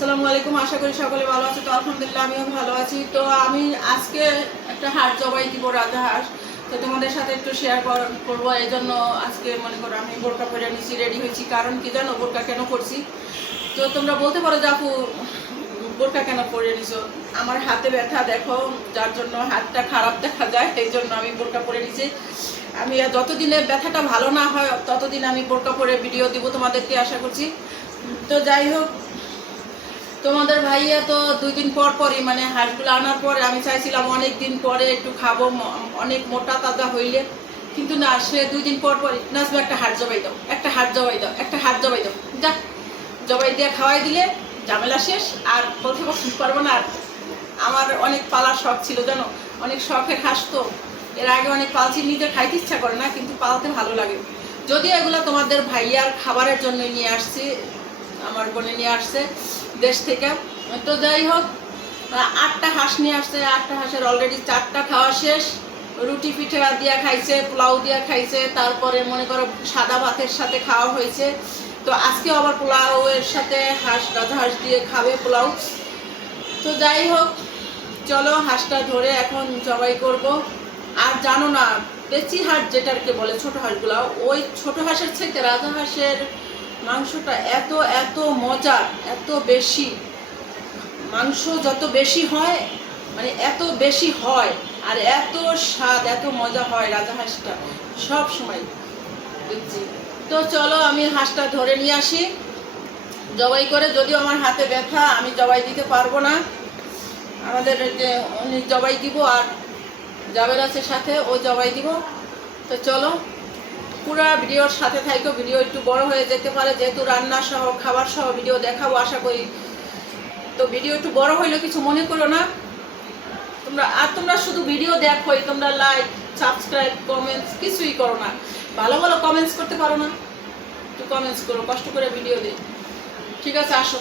আসসালামু আলাইকুম। আশা করি সকলে ভালো আছে। তো আলহামদুলিল্লাহ আমিও ভালো আছি। তো আমি আজকে একটা হাট জবাই দিব, রাজা হাঁস। তো তোমাদের সাথে একটু শেয়ার করবো। এই জন্য আজকে মনে করো আমি বোরকা পরে নিচ্ছি, রেডি হয়েছি। কারণ কি জানো বোরকা কেন করছি? তো তোমরা বলতে পারো যে আপু বোরকা কেন পরে নিছো? আমার হাতে ব্যথা দেখো, যার জন্য হাতটা খারাপ দেখা যায়, এই জন্য আমি বোরকা পরে নিছি। আমি যতদিনে ব্যথাটা ভালো না হয় ততদিন আমি বোরকা পরে ভিডিও দিব তোমাদেরকে, আশা করছি। তো যাই হোক, তোমাদের ভাইয়া তো 2 দিন পর পরই মানে হাঁসগুলো আনার পরে আমি চাইছিলাম অনেক দিন পরে একটু খাবো, অনেক মোটা তাজা হইলে, কিন্তু না, সে 2 দিন পর পরই নাচবে একটা হাট জবাই দাও, একটা হাট জবাই দাও, একটা হাট জবাই দাও। যা জবাই দিয়ে খাওয়াই দিলে ঝামেলা শেষ, আর বলতে পারবো না। আর আমার অনেক পালার শখ ছিল জানো, অনেক শখের হাঁস। তো এর আগে অনেক পালছি, নিজে খাইতে ইচ্ছা করে না, কিন্তু পালতে ভালো লাগে। যদিও এগুলো তোমাদের ভাইয়ার খাবারের জন্য নিয়ে আসছি, আমার বোনে নিয়ে আসছে দেশ থেকে। তো যাই হোক, 8টা হাঁস নিয়ে আসছে। 8টা হাঁসের অলরেডি 4টা খাওয়া শেষ। রুটি পিঠে দিয়া খাইছে, পোলাও দিয়া খাইছে, তারপরে মনে করো সাদা ভাতের সাথে খাওয়া হয়েছে। তো আজকে আবার পোলাওয়ের সাথে রাজা হাঁস দিয়ে খাবে পোলাও। তো যাই হোক, চলো হাঁসটা ধরে এখন জবাই করব। আর জানো না, পেঁচি হাঁস যেটাকে বলে, ছোট হাঁসগুলা, ওই ছোট হাঁসের থেকে রাজা হাঁসের মাংসটা এত এত মজা, এত বেশি মাংস যত বেশি হয়, মানে এত বেশি হয়, আর এত স্বাদ, এত মজা হয় রাজা হাঁসটা সব সময় দেখছি। তো চলো আমি হাঁসটা ধরে নিয়ে আসি জবাই করে। যদিও আমার হাতে ব্যথা, আমি জবাই দিতে পারবো না। আমাদের যে উনি জবাই দিব, আর জাবের আছে সাথে, ও জবাই দিব। তো চলো পুরো ভিডিওর সাথে থাকো। ভিডিও একটু বড় হয়ে যেতে পারে, যেহেতু রান্না সহ খাবার সহ ভিডিও দেখাবো আশা করি। তো ভিডিও একটু বড় হইলে কিছু মনে করো না তোমরা। আর তোমরা শুধু ভিডিও দেখোই, তোমরা লাইক সাবস্ক্রাইব কমেন্টস কিছুই করো না। ভালো ভালো কমেন্টস করতে পারো না? একটু কমেন্টস করো, কষ্ট করে ভিডিও দিই। ঠিক আছে, আসো।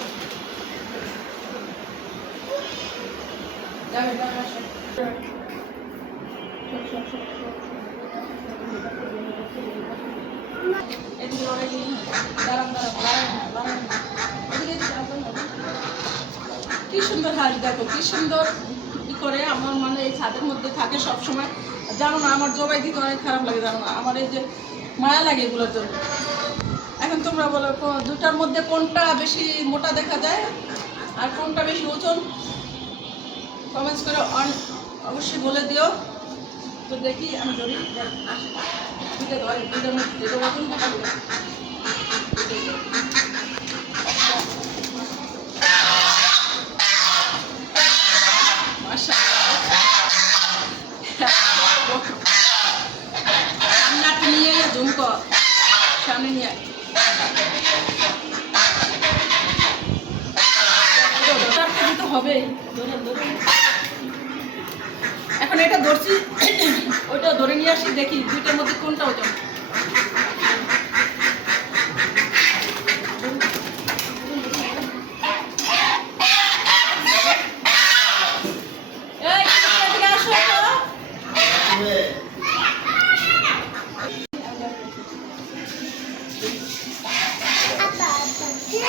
আসো। কি সুন্দর হাঁস দেখো, কি সুন্দর করে আমার মানে এই ছাদের মধ্যে থাকে সব সময়। জানো না, আমার জবাই দিতে অনেক খারাপ লাগে, জানো না, আমার এই যে মায়া লাগে এগুলোর জন্য। এখন তোমরা বলো দুটার মধ্যে কোনটা বেশি মোটা দেখা যায় আর কোনটা বেশি ওজন? কমেন্টস করে অবশ্যই বলে দিও। তো দেখি আমি ধরি, দুইটার মধ্যে ওজন মোটা। সামনে নিয়ে ঝুমকো সামনে নিয়ে হবে। এখন এটা ধরছি, ওইটা ধরে নিয়ে আসি, দেখি দুইটার মধ্যে কোনটা ওজন।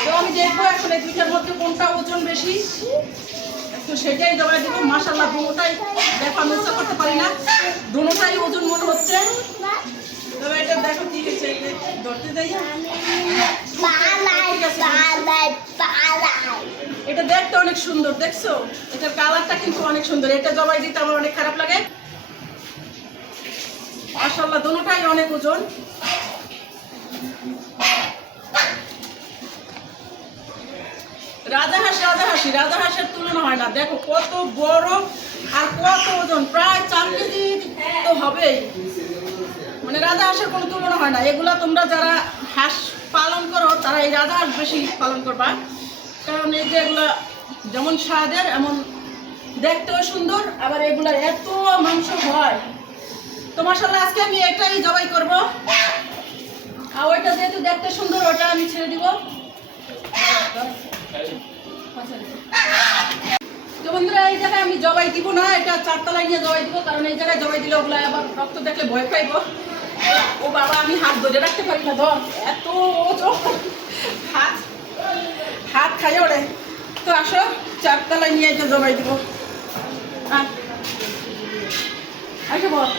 তো আমি দেখবো এখন এই দুইটার মধ্যে কোনটা ওজন বেশি, তো সেটাই জবাই দেবো। মাশাআল্লাহ দুটোটাই দেখানোর ইচ্ছা করতে পারি না, দুটোটাই ওজন মনে হচ্ছে। তবে এটা দেখো কি হয়েছে, ধরতে যাই। এটা দেখতে অনেক সুন্দর, দেখছো? এটার কালারটা কিন্তু অনেক সুন্দর। এটা জবাই দিতে আমার অনেক খারাপ লাগে। মাশাআল্লাহ দুটোটাই অনেক ওজন। রাজা হাঁসের তুলনা হয় না। দেখো কত বড় আর কত ওজন, প্রায় 4 কেজি তো হবেই। মানে রাজা হাঁসের কোনো তুলনা হয় না। এগুলা তোমরা যারা হাঁস পালন করো তারা এই রাজা হাঁস বেশি পালন করবা, কারণ এই যে এগুলা যেমন স্বাদের এমন দেখতেও সুন্দর, আবার এগুলার এত মাংস হয়। তো মাশাআল্লাহ আজকে আমি এটাই জবাই করব। আর ওইটা যেহেতু দেখতে সুন্দর, ওটা আমি ছেড়ে দিব। তো বন্ধুরা, এই জায়গায় আমি জবাই দিব না, এটা 4 তলায় নিয়ে জবাই দিব, কারণ এই জায়গায় জবাই দিলে ওগুলা আবার রক্ত দেখলে ভয় পাইব। ও বাবা, আমি হাত ধরে রাখতে পারি না, ধর এত ওজন, হাত খাই ওরে। তো আসো, 4 তলায় নিয়ে এটা জমাই দিব। আসো বল,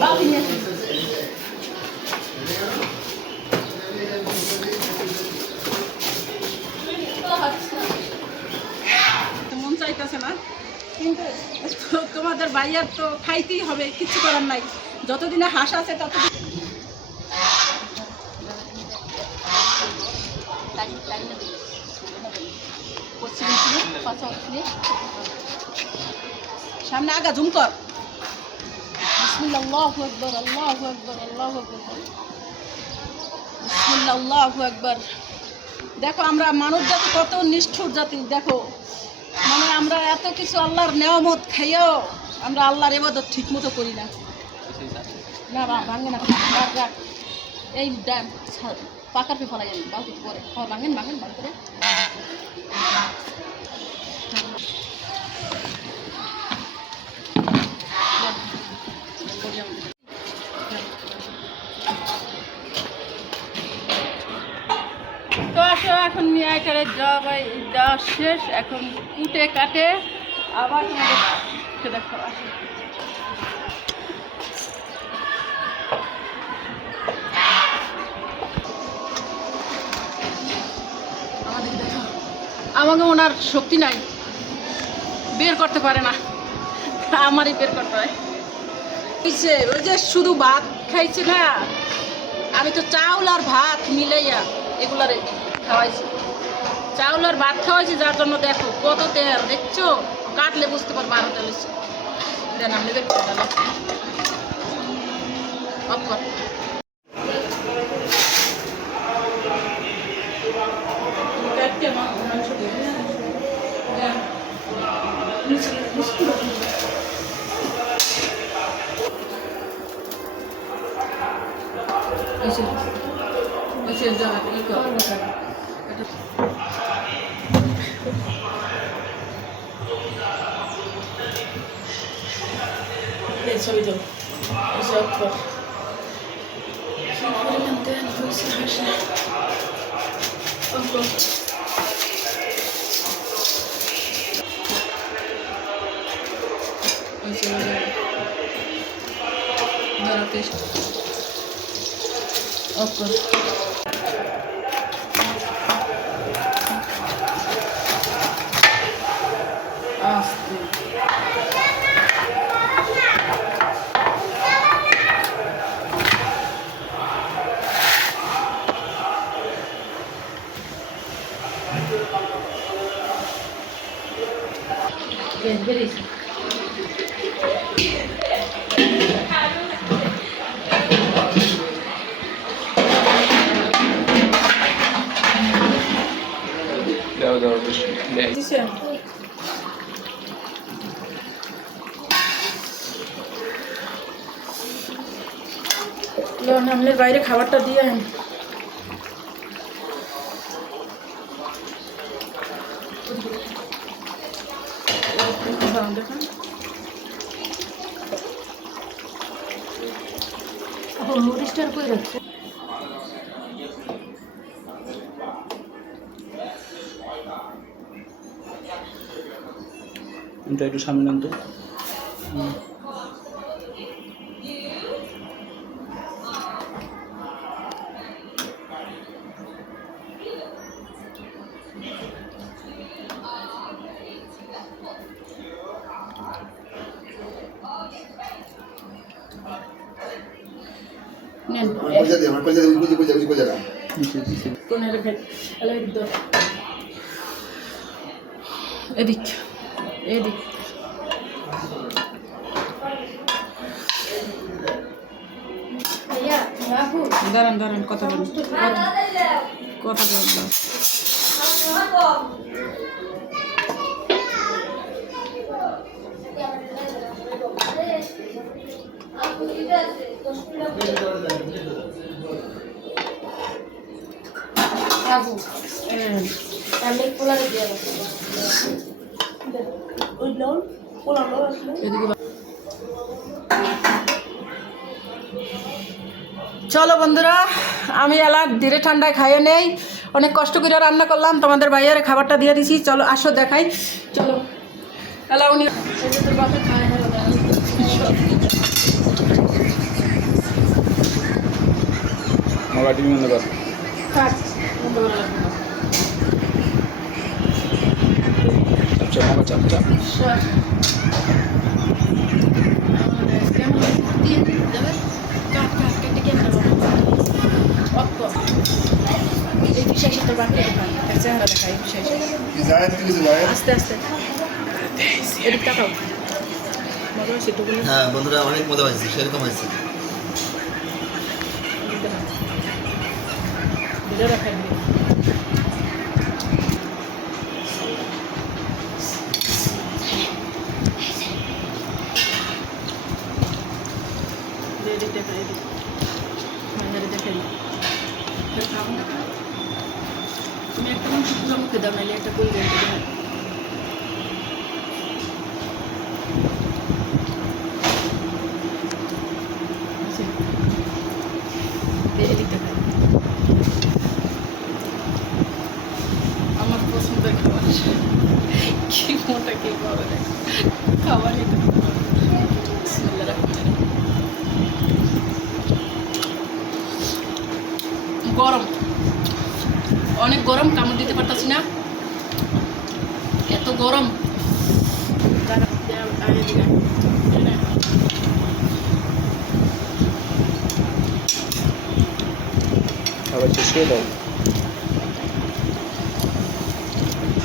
বালতি নিয়ে আসো। মন চাইতেছে না, কিন্তু তোমাদের ভাইয়ার তো খাইতেই হবে, কিচ্ছু করার নাই। যতদিনে হাঁস আছে ততদিন। সামনে আগা ঝুম কর। বিসমিল্লাহ, আল্লাহু আকবার, আল্লাহু আকবার, আল্লাহু আকবার, বিসমিল্লাহ, আল্লাহু আকবার। দেখো আমরা মানব জাতি কত নিষ্ঠুর জাতি। দেখো মানে আমরা এত কিছু আল্লাহর নেয়ামত খাইয়াও আমরা আল্লাহর ইবাদত ঠিক মতো করি না। না ভাঙে না, রাখ। এই পাকার পে ফেলা যাবে, বালতি পরে ভাঙেন ভাঙেন ভাঙ করে। তো আসো, এখন মিয়াটারে দেওয়া শেষ। এখন কুটে কাটে আবার তোমাদের দেখো। আসো, আমাদের দেখো, আমাকে ওনার শক্তি নাই, বের করতে পারে না, আমারই বের করতে হয়। ওই যে শুধু ভাত খাইছে না, আমি তো চাউল আর ভাত মিলাইয়া এগুলারে খাওয়াইছি। চাউল আর ভাত খাওয়াইছি, যার জন্য দেখো কত তেল, দেখছো? কাটলে বুঝতে পারবো আরো তেল হচ্ছে। দেন আমি বের করে দিলাম, অফ কর। ছবি তো বেরিয়েছে। আপনার বাইরে খাবারটা দিয়ে দেখুন, মরিচটার করে রাখছে। একটু সামনে নাম তো। এদিক এদিক দাঁড়ান দাঁড়ান, কথা বলুন, কথা বলুন। এদিকে চলো বন্ধুরা, আমি এলা ধীরে ঠান্ডায় খাইয়ে নেই, অনেক কষ্ট করে রান্না করলাম, তোমাদের ভাইয়ারে খাবারটা দিয়ে দিছি। চলো আসো দেখাই, চলো এলা উনি তোর বাপে খায় টিভি বন্ধ কর। থাক, বন্ধ করে রাখবো না। চাপ মামা চাপ চাপ। সর। ক্যামেরা দিয়ে যাবে, কাট কাট কেটে ক্যামেরা অফ কর। এই বিশেষ তোর বাপকে দেখাই, তার চেহারা দেখাই এই বিশেষ। আস্তে আস্তে এদিক তাকাও। মজা হয়েছে একটু বলে। হ্যাঁ বন্ধুরা, অনেক মজা হয়েছে, সেরকম হয়েছে। ভিডিও দেখাই এদিক দেখাই, এদিক মাঝারে দেখাই। তুমি একটা মানুষ পুরো মুখে দাও, নাইলে একটা বই দেয় এদিক দেখাই। আমার পছন্দের খাবার কি মোটা কি বড় খাবার এটা গরম, অনেক গরম, কামড় দিতে পারতাছি না, এত গরম। খাবার শেষ করে দাও।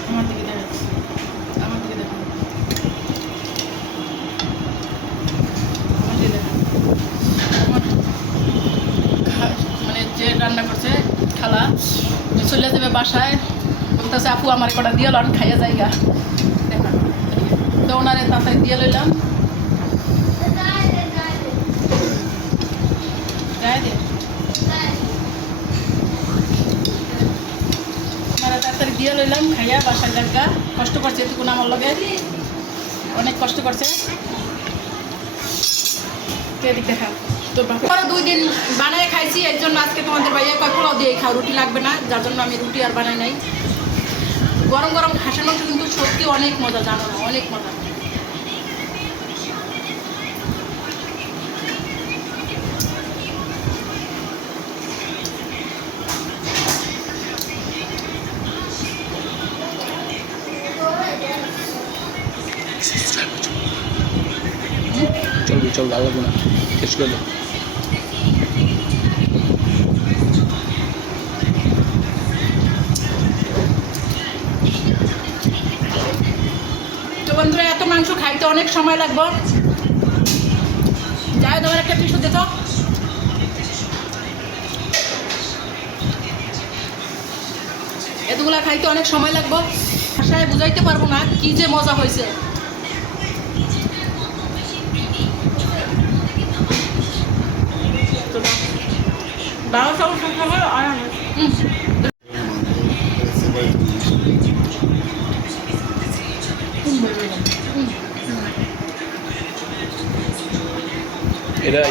আমার দিকে দেখাচ্ছি, আমার দিকে দেখো, আমার দিকে দেখো। মানে যে রান্না করছে খালা, চলে যাবে বাসায়, বলতেছে আপু আমার কটা দিয়ে লন, খাইয়া জায়গা দেখা। তো ওনারে তাড়াতাড়ি দিয়ে লইলাম, ওনারা তাড়াতাড়ি দিয়ে লইলাম, খাইয়া বাসায় জায়গা। কষ্ট করছে এটুকুন আমার লগে, অনেক কষ্ট করছে। এদিক দেখা তো বাপরে 2 দিন বানায় খাইছি, এর জন্য আজকে তোমাদের ভাইয়া কয় পোলাও দিয়ে খাও, রুটি লাগবে না, যার জন্য আমি রুটি আর বানাই নাই। গরম গরম হাঁসের মাংস কিন্তু সত্যি অনেক মজা, জানো না, অনেক মজা। চলবে চল, ভালো লাগবে না, শেষ করে দাও। তো বন্ধুরা, এত মাংস খাইতে অনেক সময় লাগবে, যাই তোমার একটা টিস্যু দিত। এতগুলা খাইতে অনেক সময় লাগবে, ভাষায় বুঝাইতে পারবো না কি যে মজা হয়েছে। দাও সব খাবার আর এটা